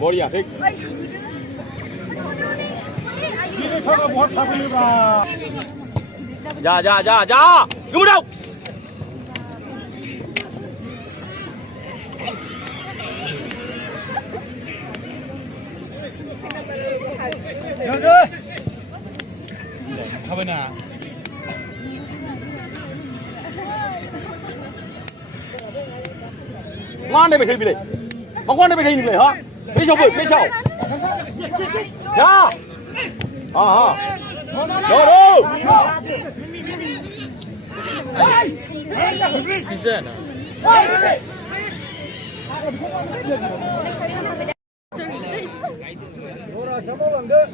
머리야, 백. 자, 이거 đâu? 가보나. ngoan đây mày thấy mày đây, bóng ngoan đây mày thấy mày hả? Phía sau bơi, phía sau. Ra. Đâu.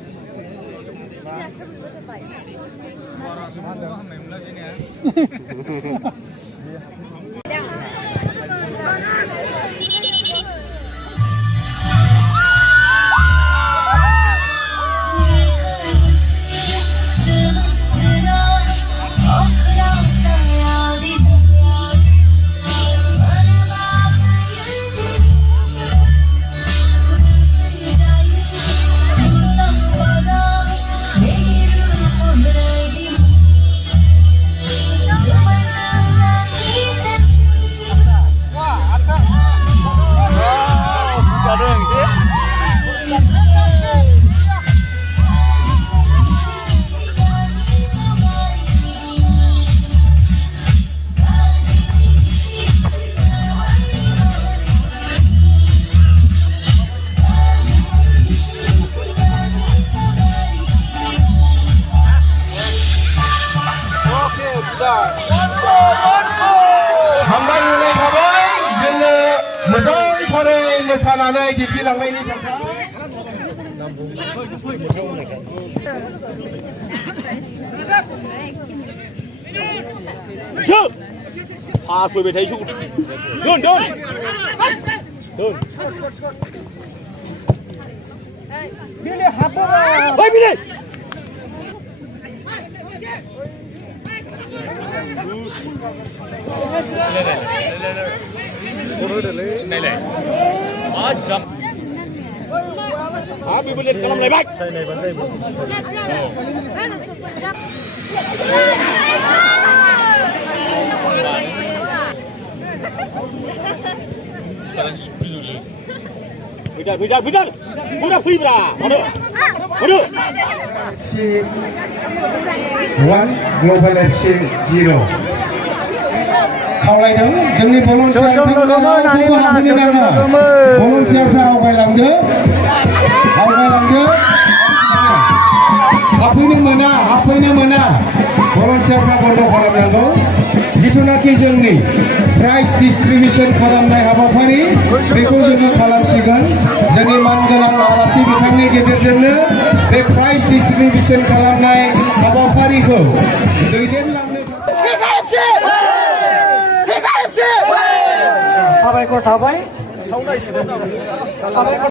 Pizza. 한가위원회 가봐이 이제는 무서운 판에 무산하는 깊이 낭만이 Chưa. Pha xuôi về thấy chú. Đơn. Ơi đi. Này. Chậm. Bị bật lên cái này bách. Chơi này vẫn dây một. Bidang. Udah pui bra. Mana? One Global FC Zero. खावलायदों जोंनि भलन्टियारफ्रा आवगायलांदो हाबफैनो मोना भलन्टियारफ्रा बन्द खालामनांगौ जिथुनाखि जोंनि prize distribution खालामनाय हाबाफारि बेखौ जोङो खालामसिगोन जोंनि मानगोनां आलासि बिथांनि गेजेरजोंनो बे प्राइज डिस्ट्रिबिउसन खालामनाय हाबाफारिखौ दैदेनलांनो साबायखर थाबाय साबायखर